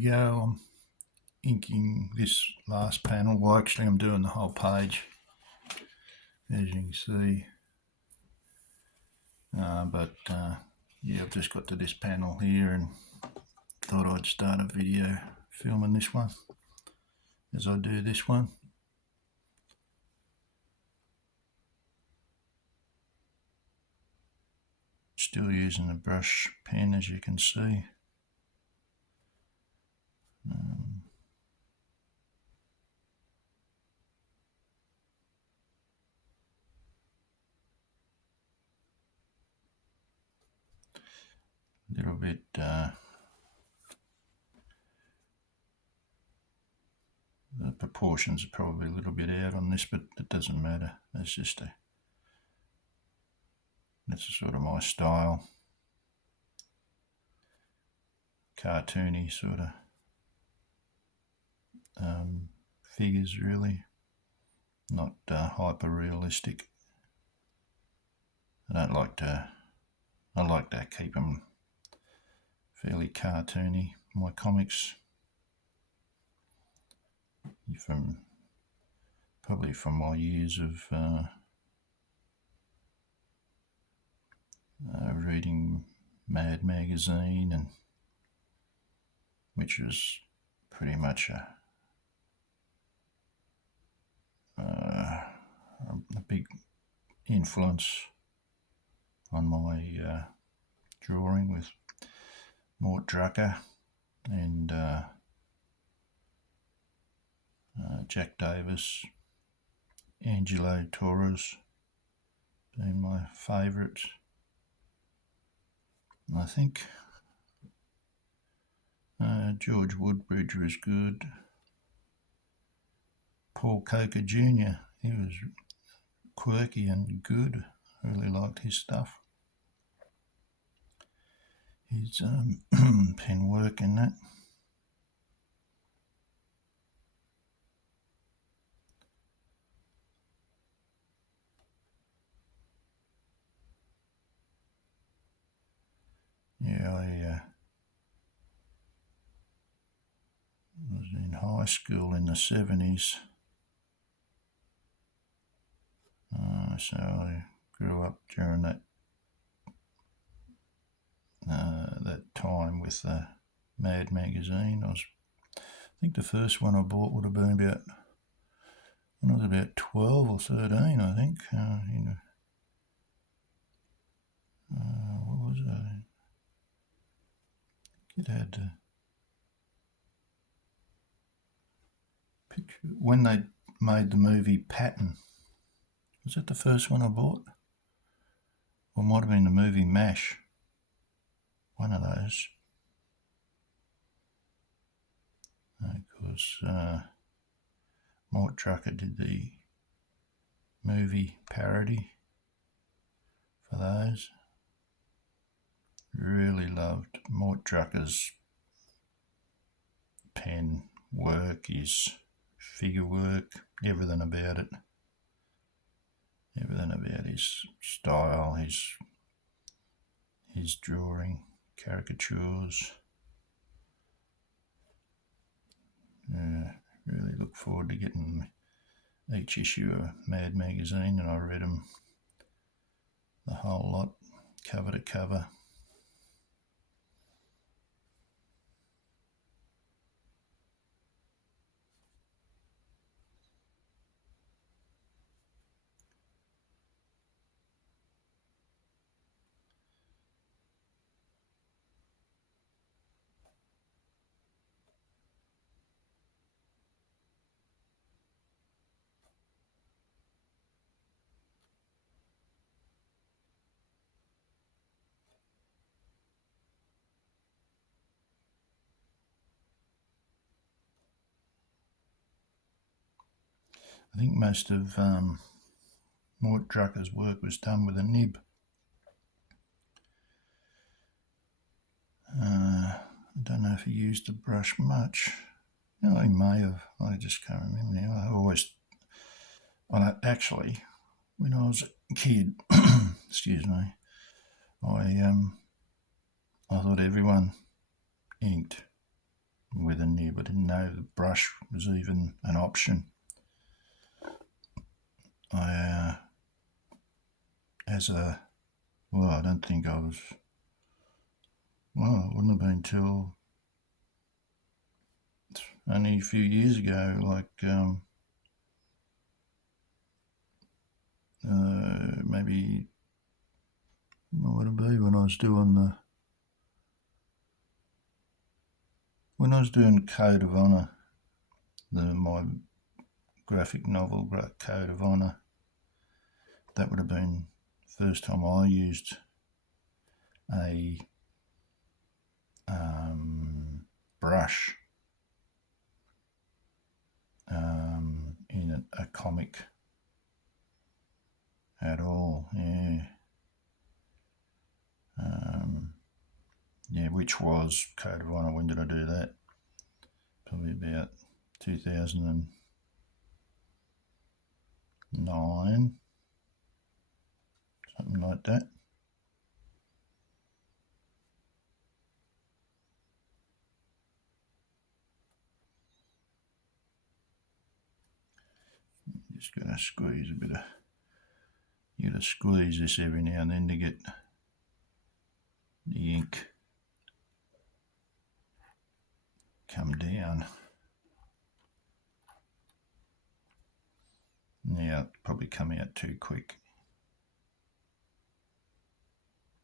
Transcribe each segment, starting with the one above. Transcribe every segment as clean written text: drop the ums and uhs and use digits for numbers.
we go. I'm inking this last panel. Well, actually, I'm doing the whole page, as you can see. Yeah, I've just got to this panel here and thought I'd start a video filming this one as I do this one. Still using the brush pen, as you can see. A little bit the proportions are probably a little bit out on this, but it doesn't matter. That's sort of my style, cartoony sort of figures, really, not hyper realistic. I like to keep them fairly cartoony. My comics, probably from my years of reading Mad magazine, and which was pretty much a big influence on my drawing, with Mort Drucker and Jack Davis, Angelo Torres being my favourites. I think George Woodbridge was good. Paul Coker Jr., he was quirky and good. I really liked his stuff. His pen work in that. Yeah, I was in high school in the 70s. So I grew up during that time with the Mad magazine. I think the first one I bought would have been when I was about 12 or 13, I think. What was it? It had a picture when they made the movie Patton. Was that the first one I bought? Or it might have been the movie MASH. One of those. Because Mort Drucker did the movie parody for those. Really loved Mort Drucker's pen work, his figure work, everything about it. Everything about his style, his drawing, caricatures. Really look forward to getting each issue of Mad magazine, and I read them the whole lot, cover to cover. I think most of Mort Drucker's work was done with a nib. I don't know if he used the brush much. No, he may have. I just can't remember now. Actually, when I was a kid, excuse me, I thought everyone inked with a nib. I didn't know the brush was even an option. I I don't think I was, it wouldn't have been till only a few years ago, like maybe, what would it be, when I was doing Code of Honour, my graphic novel Code of Honour. That would have been the first time I used a brush in a comic at all. Which was Code of Honour. When did I do that? Probably about 2009, something like that. Just going to squeeze a bit of, you got to squeeze this every now and then to get the ink come down. Now it's probably come out too quick.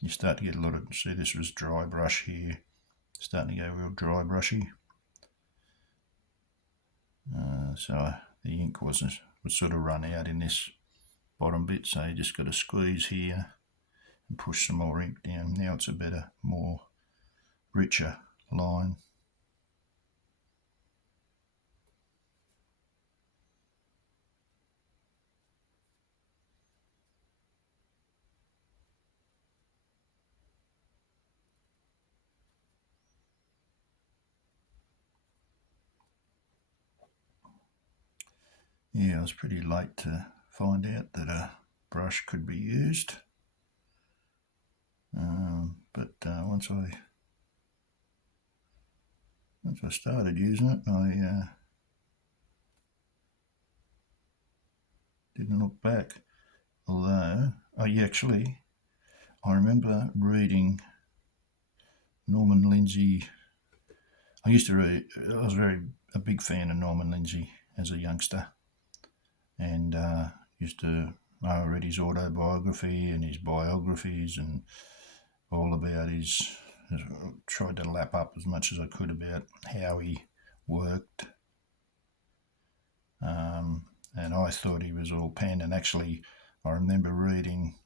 You start to get a lot of, see, this was dry brush here, starting to go real dry brushy. So the ink would sort of run out in this bottom bit, so you just got to squeeze here and push some more ink down. Now it's a better, more richer line. Yeah, I was pretty late to find out that a brush could be used. But once I started using it, I didn't look back. Although, actually, I remember reading Norman Lindsay. I was a big fan of Norman Lindsay as a youngster, and I read his autobiography and his biographies and all about tried to lap up as much as I could about how he worked. And I thought he was all pen, and actually I remember reading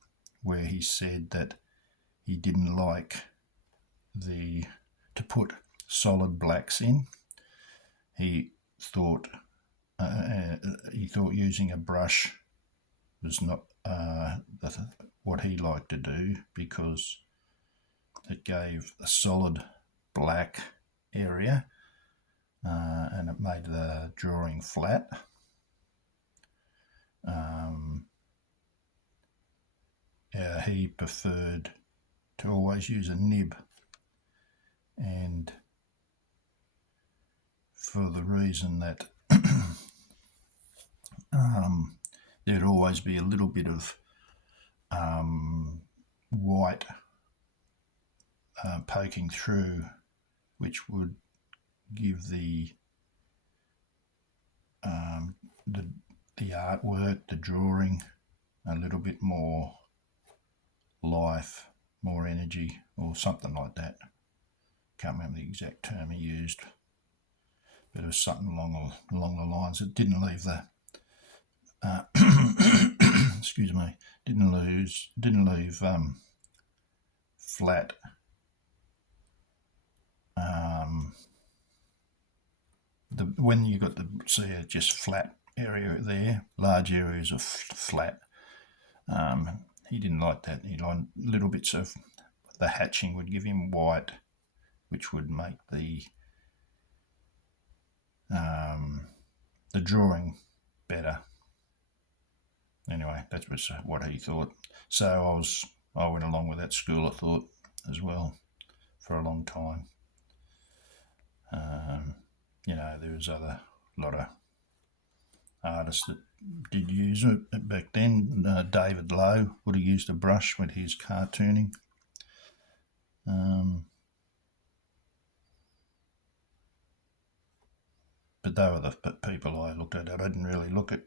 where he said that he didn't like to put solid blacks in. He thought using a brush was not what he liked to do, because it gave a solid black area and it made the drawing flat. He preferred to always use a nib, and for the reason that there'd always be a little bit of white poking through, which would give the artwork, the drawing, a little bit more life, more energy, or something like that. Can't remember the exact term he used, but it was something along the lines. It didn't leave the excuse me, didn't leave flat when you got just flat area there, large areas of flat. He didn't like that. He liked little bits of the hatching would give him white, which would make the drawing better. Anyway, that was what he thought. So I went along with that school of thought as well for a long time. There was other lot of artists that did use it back then. David Lowe would have used a brush with his cartooning. But they were the people I looked at. I didn't really look at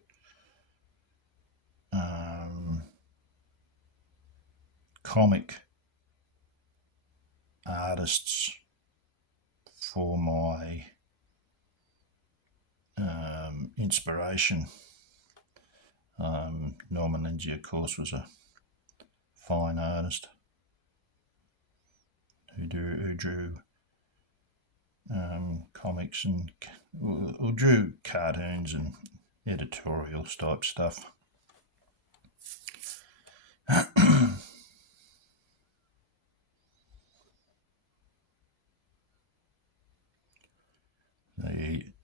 comic artists for my inspiration. Norman Lindsay, of course, was a fine artist who drew comics and who drew cartoons and editorial type stuff.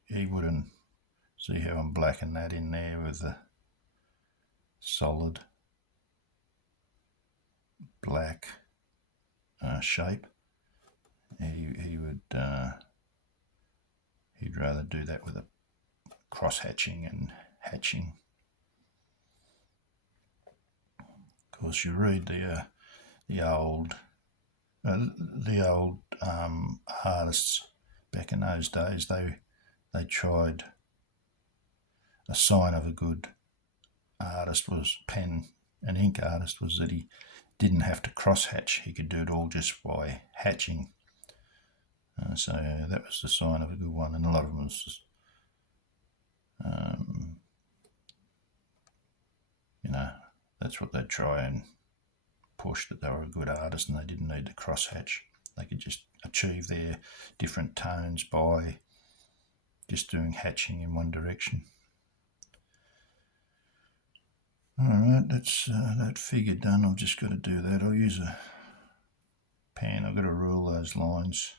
He wouldn't see how I'm blacking that in there with the solid black shape. He would he'd rather do that with a cross hatching and hatching. Of course, you read the old artists back in those days. They tried. A sign of a good artist was pen and ink artist was that he didn't have to cross hatch. He could do it all just by hatching. So that was the sign of a good one, and a lot of them was just, that's what they'd try and push, that they were a good artist and they didn't need to cross hatch. They could just achieve their different tones by just doing hatching in one direction. Alright, that's that figure done. I've just got to do that. I'll use a pen. I've got to rule those lines.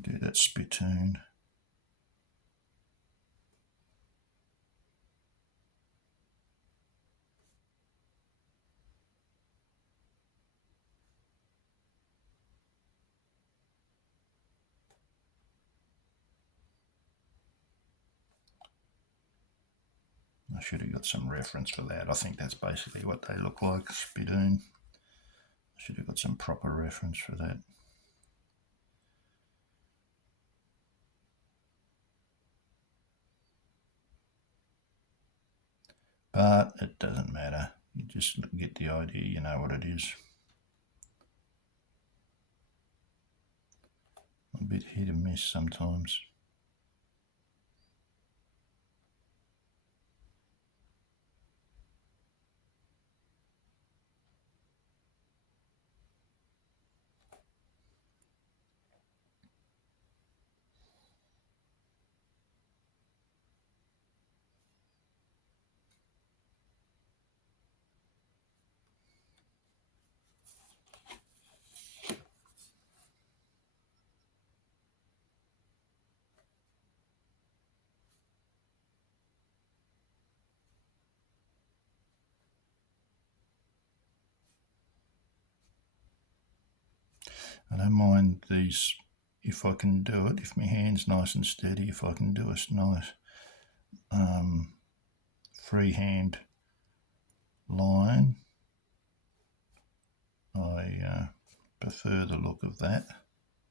Do that spittoon. I should have got some reference for that. I think that's basically what they look like, spittoon. I should have got some proper reference for that. But it doesn't matter. You just get the idea, you know what it is. A bit hit and miss sometimes. I don't mind these, if I can do it, if my hand's nice and steady, if I can do a nice freehand line, I prefer the look of that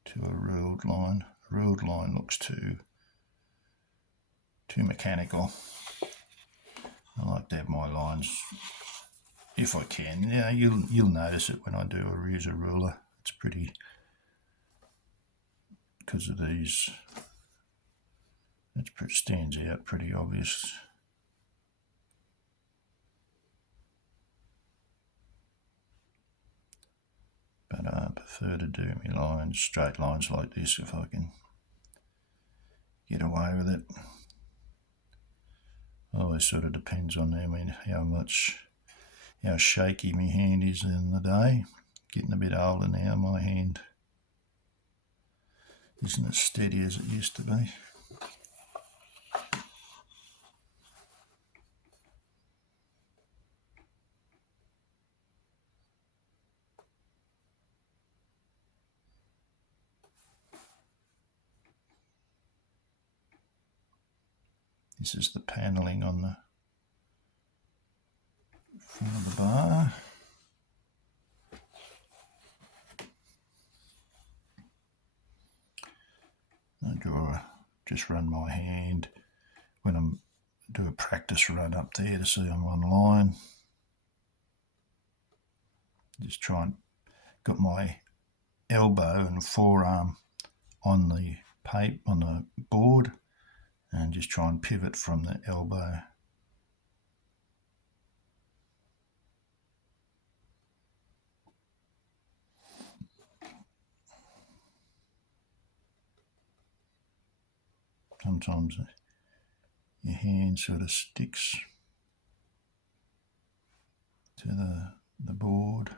to a ruled line. A ruled line looks too mechanical. I like to have my lines, if I can. Yeah, you'll notice it when I use a ruler. It's pretty, because of these, it stands out pretty obvious. But I prefer to do my lines, straight lines like this, if I can get away with it. Always sort of depends on how shaky my hand is in the day. Getting a bit older now, my hand isn't as steady as it used to be. This is the panelling on the front of the bar. I just run my hand when I do a practice run up there to see I'm online. Just try and got my elbow and forearm on the on the board, and just try and pivot from the elbow. Sometimes your hand sort of sticks to the board,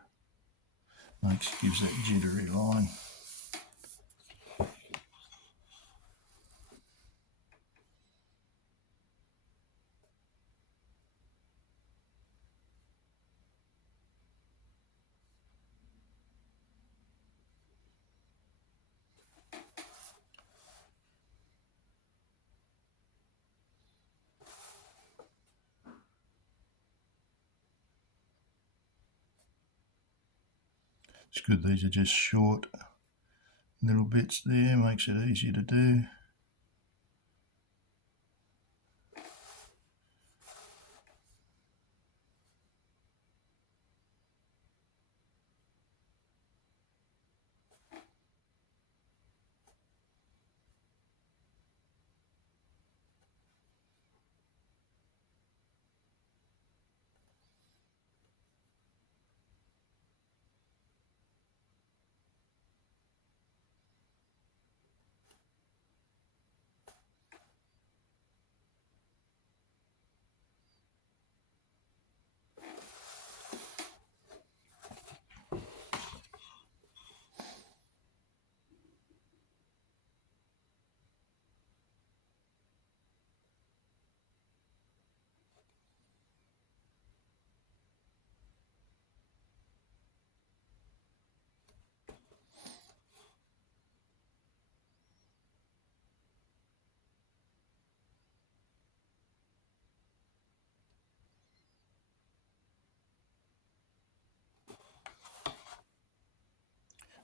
gives that jittery line. It's good these are just short little bits there, makes it easier to do.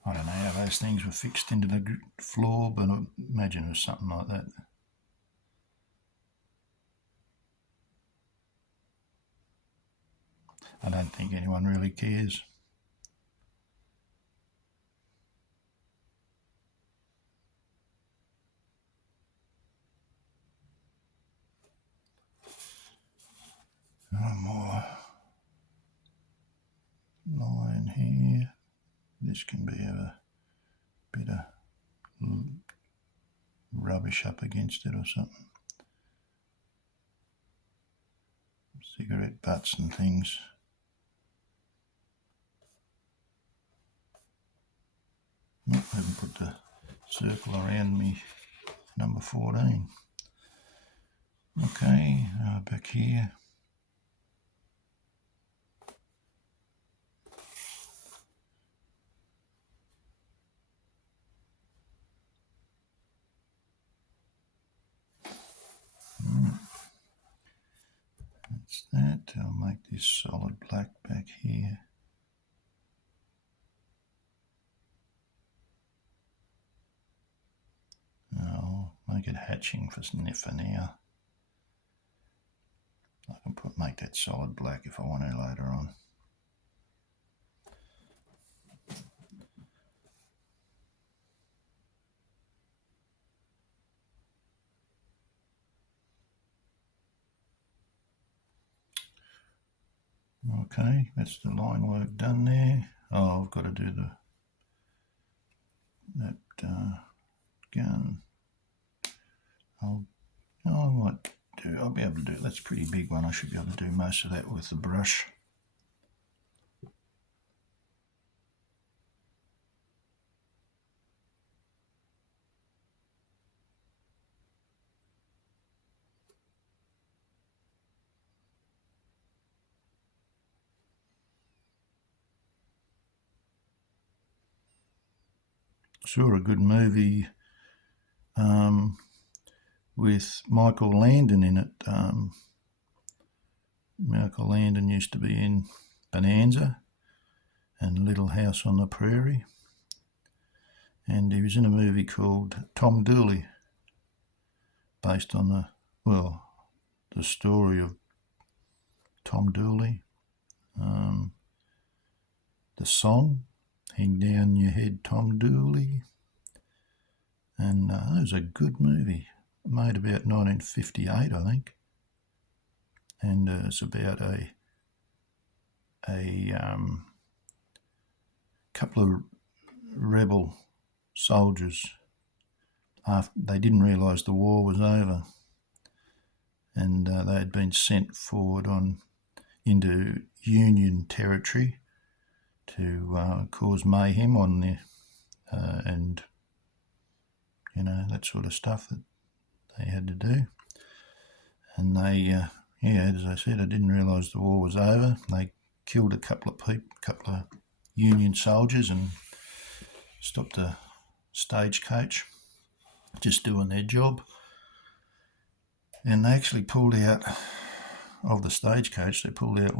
I don't know how those things were fixed into the floor, but I imagine it was something like that. I don't think anyone really cares. One more line here. This can be a bit of rubbish up against it or something. Cigarette butts and things. I haven't put the circle around me number 14. Okay, back here. That's that. I'll make this solid black back here. I'll make it hatching for now. I can make that solid black if I want to later on. Okay, that's the line work done there. Oh, I've got to do that gun. I'll be able to do it. That's a pretty big one. I should be able to do most of that with the brush. Saw a good movie with Michael Landon in it. Michael Landon used to be in Bonanza and Little House on the Prairie, and he was in a movie called Tom Dooley, based on the story of Tom Dooley. The song, Hang Down Your Head, Tom Dooley. And it was a good movie, made about 1958, I think. And it's about a couple of rebel soldiers. After they didn't realise the war was over, and they had been sent forward into Union territory to cause mayhem on there, and that sort of stuff that they had to do. And they, as I said, I didn't realise the war was over. They killed a couple of Union soldiers, and stopped a stagecoach just doing their job. And they actually pulled out of the stagecoach. They pulled out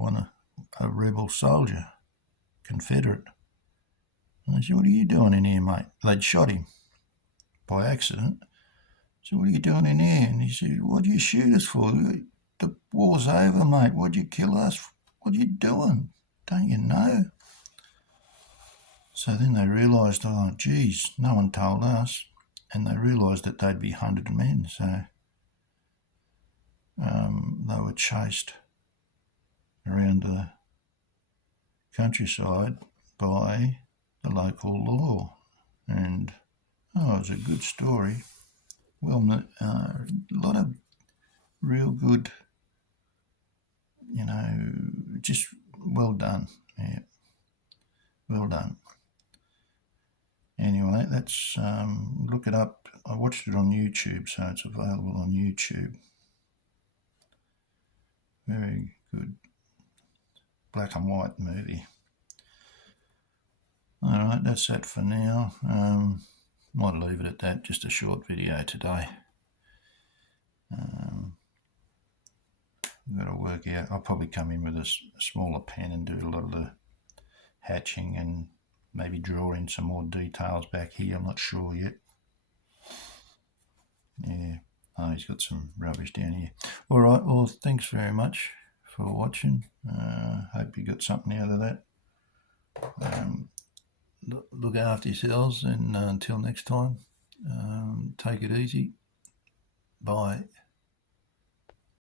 a rebel soldier, Confederate. And they said, "What are you doing in here, mate?" They'd shot him by accident. So, "What are you doing in here?" And he said, "What do you shoot us for? The war's over, mate. What'd you kill us? What are you doing? Don't you know?" So then they realised, oh, geez, no one told us. And they realised that they'd be hunted men. So they were chased around the countryside by the local law. And, it was a good story. Well, a lot of real good, just well done. Yeah, well done. Anyway, that's look it up. I watched it on YouTube, so it's available on YouTube. Very good black and white movie. All right, that's that for now. Might leave it at that. Just a short video today. I've got to work out. I'll probably come in with a smaller pen and do a lot of the hatching and maybe draw in some more details back here. I'm not sure yet. Yeah. Oh, he's got some rubbish down here. All right. Well, thanks very much for watching. Hope you got something out of that. Look after yourselves, and until next time, take it easy. Bye.